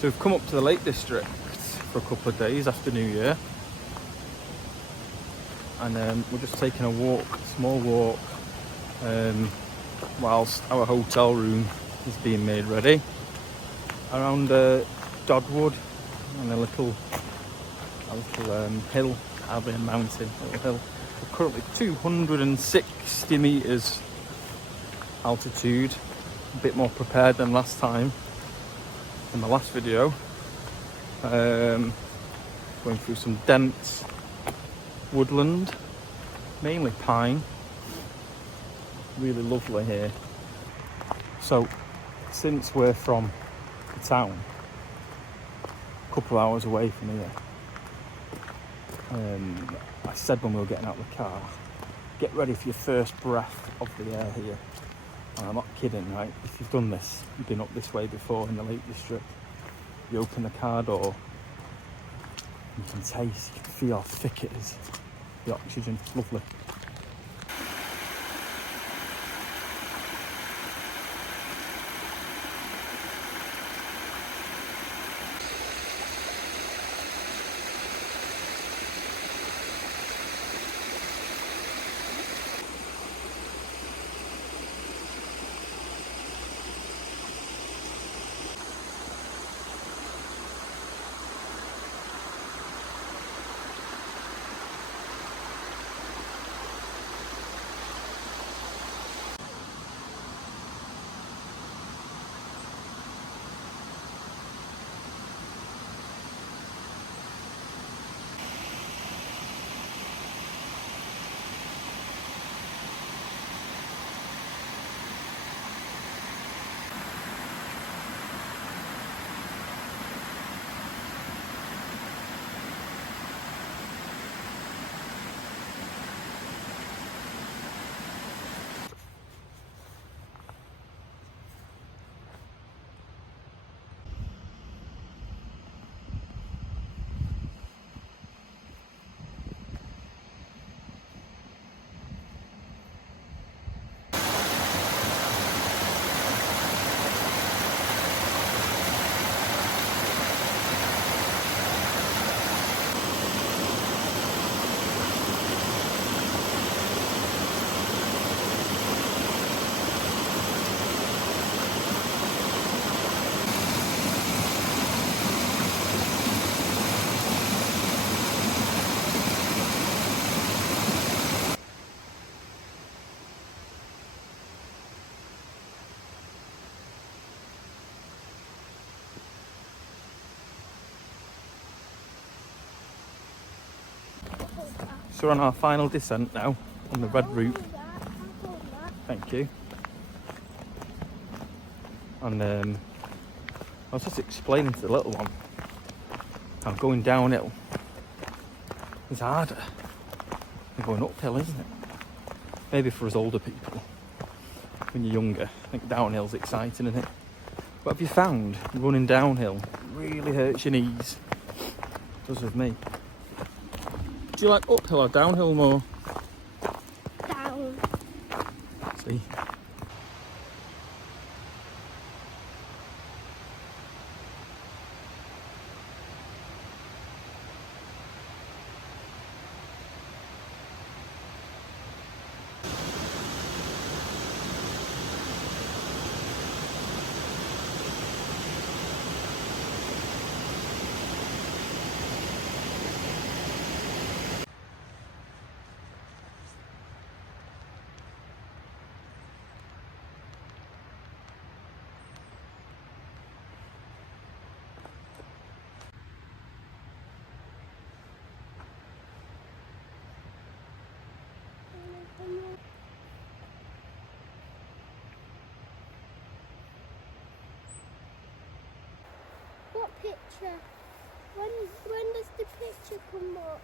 So we've come up to the Lake District for a couple of days after New Year, and we're just taking a walk, small walk, whilst our hotel room is being made ready around Dodd and a little hill, Albion Mountain, little hill. We're currently 260 metres altitude, a bit more prepared than last time in my last video. Going through some dense woodland, mainly pine. Really lovely here. So since we're from the town, a couple of hours away from here, I said when we were getting out of the car, get ready for your first breath of the air here. And I'm not kidding, right? If you've done this, you've been up this way before in the Lake District, you open the car door, you can taste, you can feel how thick it is, the oxygen, lovely. So we're on our final descent now on the red route. Thank you. And I was just explaining to the little one how going downhill is harder than going uphill, isn't it? Maybe for us older people. When you're younger, I think downhill's exciting, isn't it? But have you found running downhill really hurts your knees? It does with me. Do you like uphill or downhill more? Down. See? What picture? When does the picture come up?